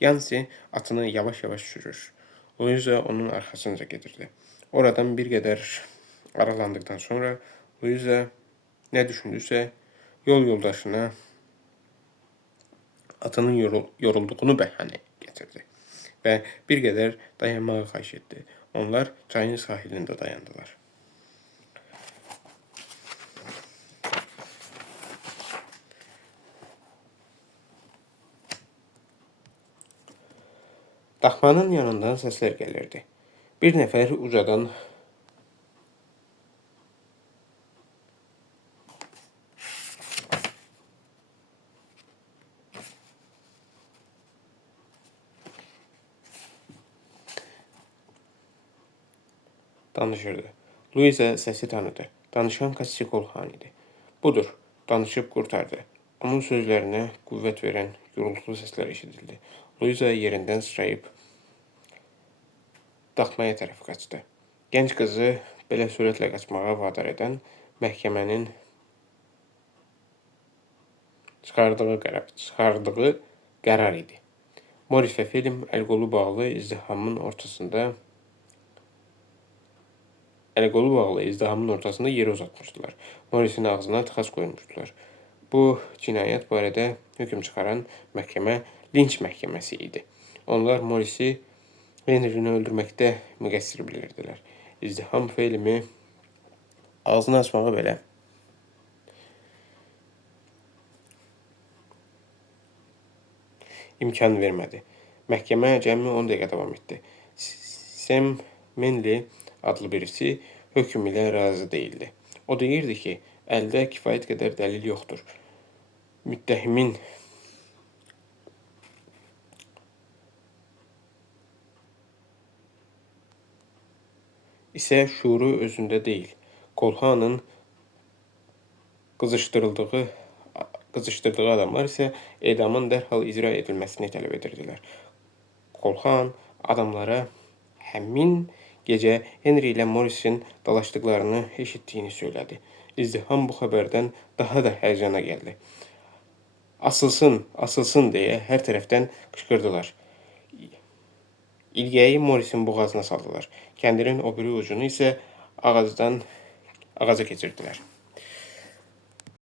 Yancy atını yavaş-yavaş sürür. Louisa onun arxasınca gedirdi. Oradan bir qədər aralandıqdan sonra Louisa nə düşündüsə yol yoldaşına atının yorulduğunu bəhanə gətirdi və bir qədər dayanmağı xahiş etdi. Onlar çayın sahilində dayandılar. Daxmanın yanından səslər gəlirdi. Bir nəfər ucadan danışırdı. Louisa səsi tanıdı. Danışan Kassi Colhan idi. Budur, danışıb qurtardı. Onun sözlərinə qüvvət verən gürültülü səslər eşidildi. Louisa yerindən sıçrayıb daxmaya tərəf qaçdı. Gənc qızı belə sürətlə qaçmağa vadar edən məhkəmənin çıxardığı qərar idi. Morris və Felim əl-qolu bağlı izdihamın ortasında yerə uzatmışdılar. Morrisin ağzına tıxac qoymuşdular. Bu cinayət barədə hökm çıxaran məhkəmə linç məhkəməsi idi. Onlar Morrisi Henry'ni öldürməkdə müqəssir bilirdilər. İzdiham Felimi ağzını açmağa belə imkan vermədi. Məhkəmə cəmi 10 dəqiqə davam etdi. Sam Manley adlı birisi hökm ilə razı deyildi. O deyirdi ki, əldə kifayət qədər dəlil yoxdur. Müttəhimin isə şuuru özündə deyil. Colhan'ın qızışdırdığı adamlar isə edamın dərhal icra edilməsini tələb edirdilər. Colhan adamlara həmin gecə Henry ilə Morrisin dalaşdıqlarını eşitdiyini söylədi. İzdiham bu xəbərdən daha da həyəcana gəldi. Asılsın deyə hər tərəfdən qışqırdılar. İlgəyi Morrisin boğazına saldılar. Kəndirin o biri ucunu isə ağaca keçirdilər.